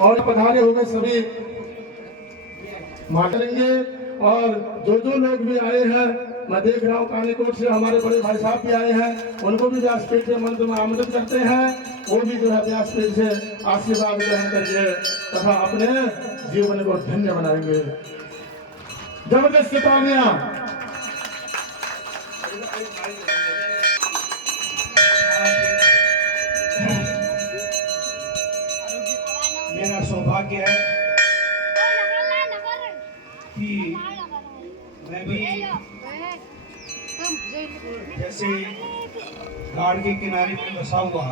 और पधारे हुए सभी माटेंगे। और जो लोग भी आए हैं, मैं देख रहा हूँ कानीकोट से हमारे बड़े भाई साहब भी आए हैं, उनको भी व्यासपीठ के मंत्र में आमंत्रित करते हैं। वो भी जो है व्यासपीठ से आशीर्वाद ग्रहण करके तथा अपने जीवन को धन्य बनाएंगे। जबरदस्त तालियां। मेरा सौभाग्य है कि मैं भी जैसे गाड़ के किनारे में बसा हुआ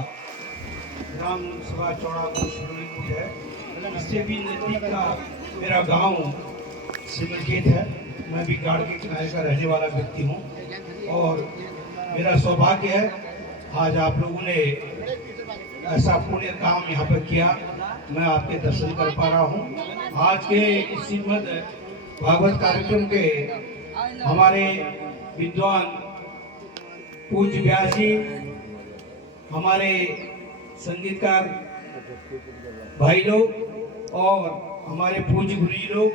ग्राम सभा चौड़ा शिवलिंग है, इससे भी नजदीक का मेरा गांव सिमरखेत है। मैं भी गाड़ के किनारे का रहने वाला व्यक्ति हूं और मेरा सौभाग्य है आज आप लोगों ने ऐसा पुण्य काम यहाँ पर किया, मैं आपके दर्शन कर पा रहा हूँ। आज के इस श्रीमद् भागवत कार्यक्रम के हमारे विद्वान पूज्य व्यास जी, हमारे संगीतकार भाई लोग और हमारे पूज्य गुरु जी लोग,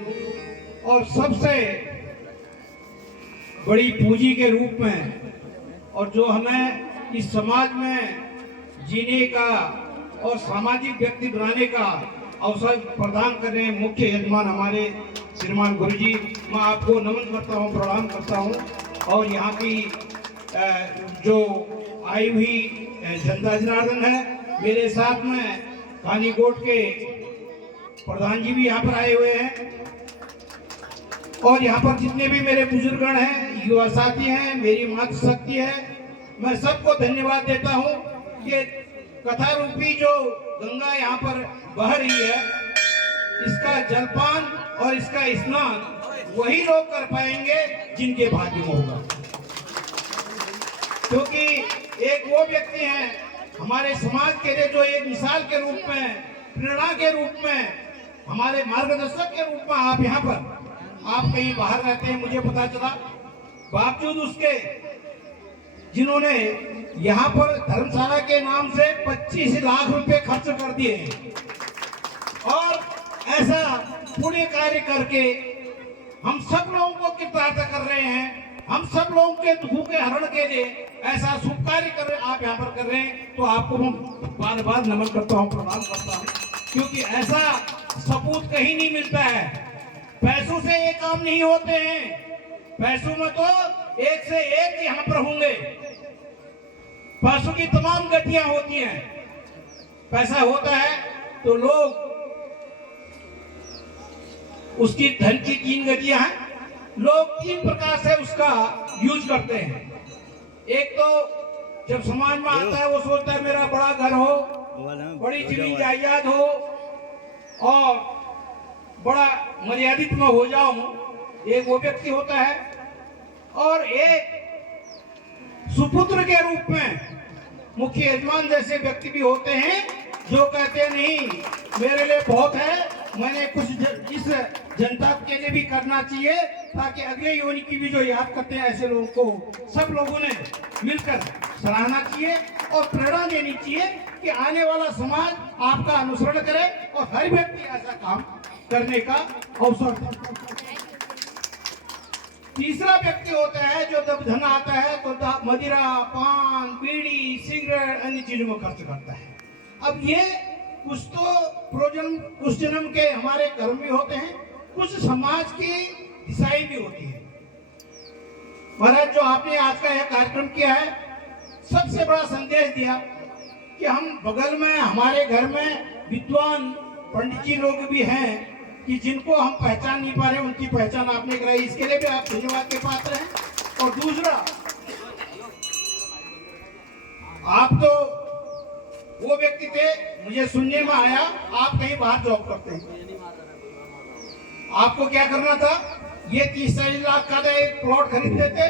और सबसे बड़ी पूंजी के रूप में और जो हमें इस समाज में जीने का और सामाजिक व्यक्ति बनाने का अवसर प्रदान कर रहे हैं मुख्य यजमान हमारे श्रीमान गुरु जी, मैं आपको नमन करता हूँ, प्रणाम करता हूँ। और यहाँ की जो आई हुई जनता जनार्दन है, मेरे साथ में कानीकोट के प्रधान जी भी यहाँ पर आए हुए हैं और यहाँ पर जितने भी मेरे बुजुर्गगण हैं, युवा साथी हैं, मेरी मातृशक्ति है, मैं सबको धन्यवाद देता हूँ। ये कथा रूपी जो गंगा यहाँ पर बह रही है, इसका जलपान और इसका स्नान वही लोग कर पाएंगे जिनके भाग्य में होगा, क्योंकि एक वो व्यक्ति हैं हमारे समाज के लिए जो एक मिसाल के रूप में, प्रेरणा के रूप में, हमारे मार्गदर्शक के रूप में आप यहाँ पर, आप कहीं बाहर रहते हैं मुझे पता चला, बावजूद उसके जिन्होंने यहाँ पर धर्मशाला के नाम से 25 लाख रुपए खर्च कर दिए हैं और ऐसा पुण्य कार्य करके हम सब लोगों को कृतार्थ कर रहे हैं, हम सब लोगों के दुखों के हरण के लिए ऐसा शुभ कार्य कर रहे, आप यहाँ पर कर रहे हैं, तो आपको मैं बार बार नमन करता हूँ, प्रणाम करता हूँ, क्योंकि ऐसा सपूत कहीं नहीं मिलता है। पैसों से ये काम नहीं होते हैं, पैसों में तो एक से एक यहाँ पर होंगे, पैसों की तमाम गतियां होती हैं। पैसा होता है तो लोग उसकी धन की 3 गतियां हैं, लोग 3 प्रकार से उसका यूज करते हैं। एक तो जब समाज में आता है वो सोचता है मेरा बड़ा घर हो, बड़ी जमीन जायदाद हो और बड़ा मर्यादित में हो जाऊं, एक वो व्यक्ति होता है। और एक सुपुत्र के रूप में मुख्य यजमान जैसे व्यक्ति भी होते हैं जो कहते हैं नहीं मेरे लिए बहुत है, मैंने कुछ इस जनता के लिए भी करना चाहिए, ताकि अगले योनि की भी जो याद करते हैं ऐसे लोगों को सब लोगों ने मिलकर सराहना चाहिए और प्रेरणा देनी चाहिए कि आने वाला समाज आपका अनुसरण करे और हर व्यक्ति ऐसा काम करने का अवसर दे। तीसरा व्यक्ति होता है जो जब धन आता है तो मदिरा, पान, बीड़ी, सिगरेट अन्य चीजों में खर्च करता है। अब ये कुछ तो प्रोजन्म कुछ जन्म के हमारे कर्म भी होते हैं, कुछ समाज की दिशाई भी होती है। महाराज जो आपने आज का यह कार्यक्रम किया है, सबसे बड़ा संदेश दिया कि हम बगल में हमारे घर में विद्वान पंडित जी लोग भी हैं कि जिनको हम पहचान नहीं पा रहे, उनकी पहचान आपने कराई, इसके लिए भी आप धन्यवाद के पात्र हैं। और दूसरा, आप तो वो व्यक्ति थे, मुझे सुनने में आया आप कहीं बाहर जॉब करते हैं, आपको क्या करना था, ये 30 लाख का एक प्लॉट खरीद लेते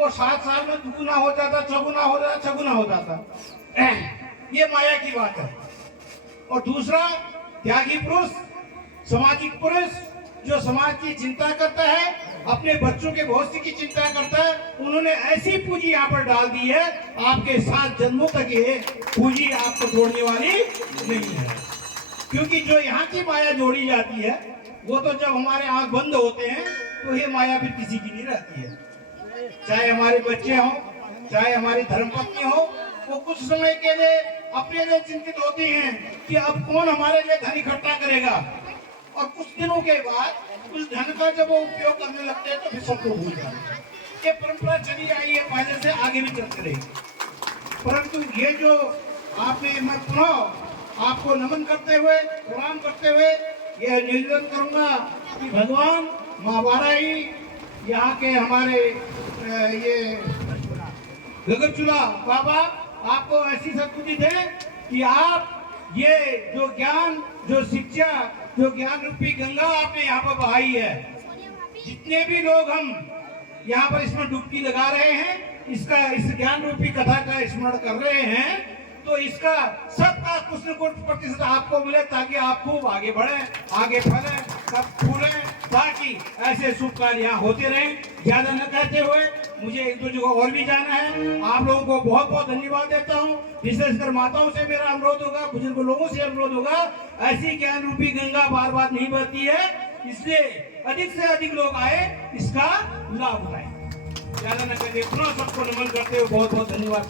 और 7 साल में दुगुना हो जाता, चौगुना हो जाता, छगुना हो जाता। ये माया की बात है। और दूसरा, त्यागी पुरुष, सामाजिक पुरुष जो समाज की चिंता करता है, अपने बच्चों के भविष्य की चिंता करता है, उन्होंने ऐसी पूंजी यहाँ पर डाल दी है, आपके 7 जन्मों तक ये पूंजी आपको छोड़ने वाली नहीं है। क्योंकि जो यहाँ की माया जोड़ी जाती है वो तो जब हमारे आंख बंद होते हैं तो ये माया फिर किसी की नहीं रहती है। चाहे हमारे बच्चे हों, चाहे हमारी धर्मपत्नी हो, वो कुछ समय के लिए अपने लिए चिंतित होती हैं कि अब कौन हमारे लिए धन इकट्ठा करेगा, और कुछ दिनों के बाद उस धन का जब वो उपयोग करने लगते हैं तो फिर सबको भूल जाते हैं। ये परंपरा चली आई है पहले से, आगे भी चलती रहेगी। परंतु ये जो आपने, मैं पुनः आपको नमन करते हुए, प्रणाम करते हुए यह निवेदन करूंगा कि भगवान माँ वाराही, यहाँ के हमारे ये गगनचूड़ा बाबा आपको ऐसी सद्बुद्धि दे कि आप ये जो ज्ञान, जो शिक्षा, जो ज्ञान रूपी गंगा आपने यहाँ पर बहाई है, जितने भी लोग हम यहाँ पर इसमें डुबकी लगा रहे हैं, इस ज्ञान रूपी कथा का स्मरण कर रहे हैं, तो इसका सबका कुछ न कुछ प्रतिशत आपको मिले, ताकि आप खूब आगे बढ़े, आगे फले, सब फूले, ताकि ऐसे शुभ कार्य यहाँ होते रहें। ज्यादा न कहते हुए मुझे एक दो जगह और भी जाना है। आप लोगों को बहुत बहुत धन्यवाद देता हूँ। विशेषकर माताओं से मेरा अनुरोध होगा, बुजुर्ग लोगों से अनुरोध होगा, ऐसी ज्ञान रूपी गंगा बार बार नहीं बहती है, इसलिए अधिक से अधिक लोग आए, इसका लाभ उठाए। ज्यादा न कहते, पुनः सबको नमन करते हुए बहुत बहुत धन्यवाद।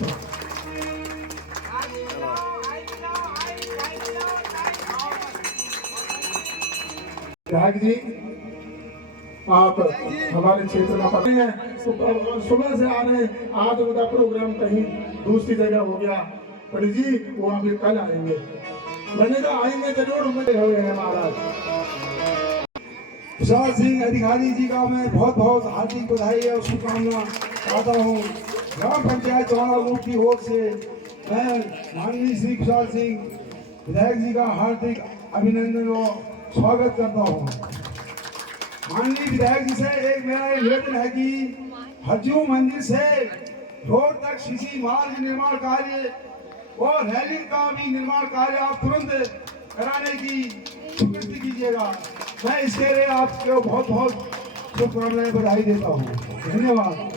विधायक जी, आप हमारे क्षेत्र में पढ़े हैं, तो सुबह से आ रहे हैं, आज उनका प्रोग्राम कहीं दूसरी जगह हो गया। पंडित जी वो अभी कल आएंगे, मैंने कहा आएंगे जरूर, उम्मीद हो गए हैं महाराज। विशाल सिंह अधिकारी जी का मैं बहुत बहुत हार्दिक बधाई और शुभकामना चाहता हूँ। ग्राम पंचायत चौड़ा की ओर से मैं माननीय श्री विशाल सिंह विधायक जी का हार्दिक अभिनंदन और स्वागत करता हूँ। माननीय विधायक जी से एक मेरा निवेदन है कि हरजू मंदिर से रोड तक सीसी मार्ग निर्माण कार्य और रैलिंग का भी निर्माण कार्य आप तुरंत कराने की स्वीकृति कीजिएगा। मैं इसके लिए आपको बहुत बहुत शुभकामनाएं बधाई देता हूँ। धन्यवाद।